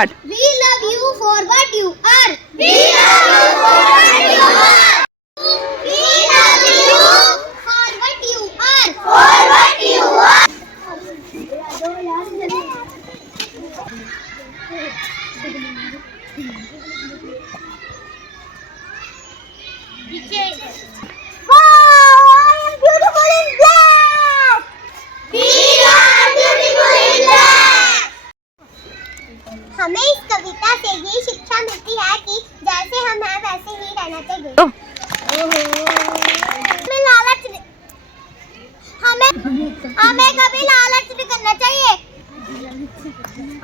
We love you for what you are. We love you for what you are. We love you for what you are. For what you are. Wow, I am beautiful in black. We are beautiful in black. हमें इस कविता से ये शिक्षा मिलती है कि जैसे हम हैं वैसे ही रहना चाहिए। हमें कभी लालच नहीं करना चाहिए।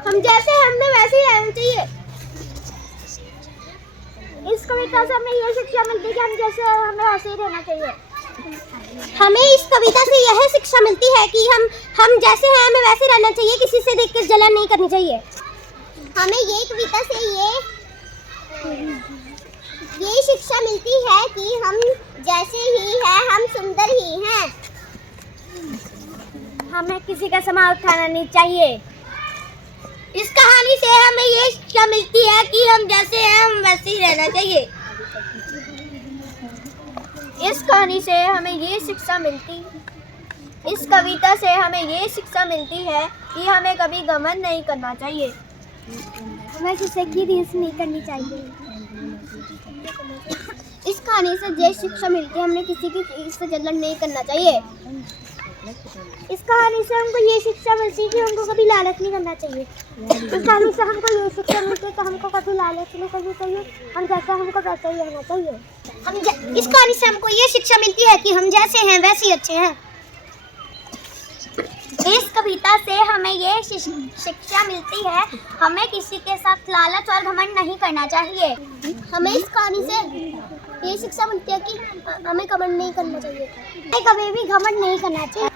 हम जैसे हैं वैसे ही रहना चाहिए। इस कविता से हमें ये शिक्षा मिलती है कि हम जैसे हैं हमें वैसे ही रहना चाहिए। हमें इस कविता से यह शिक्षा मिलती है कि हम जैसे हैं हमें वैसे रहना चाहिए, किसी से देखकर जलन नहीं करनी चाहिए। हमें ये कविता से ये शिक्षा मिलती है कि हम जैसे ही हैं हम सुंदर ही हैं। हमें किसी का सामान उठाना नहीं चाहिए। इस कहानी से हमें ये शिक्षा मिलती है कि हम जैसे हैं हम वैसे ही रहना चाहिए। इस कहानी से हमें ये शिक्षा मिलती, इस कविता से हमें ये शिक्षा मिलती है कि हमें कभी घमंड नहीं करना चाहिए। हमें किसी की रीस नहीं करनी चाहिए। इस कहानी से ये शिक्षा मिलती है हमें किसी की चीज से जलन नहीं करना चाहिए। इस कहानी से हमको ये शिक्षा मिलती है कि हमको कभी लालच नहीं करना चाहिए। इस कहानी से हमको ये शिक्षा मिलती है कि हमको कभी लालच नहीं करनी चाहिए। हम जैसा हमको वैसा ही रहना चाहिए। इस कहानी से हमको ये शिक्षा मिलती है कि हम जैसे हैं वैसे ही अच्छे हैं। इस कविता से हमें ये शिक्षा मिलती है हमें किसी के साथ लालच और घमंड नहीं करना चाहिए। हमें इस कहानी से ये शिक्षा मिलती है कि हमें घमंड नहीं करना चाहिए। कभी भी घमंड नहीं करना चाहिए।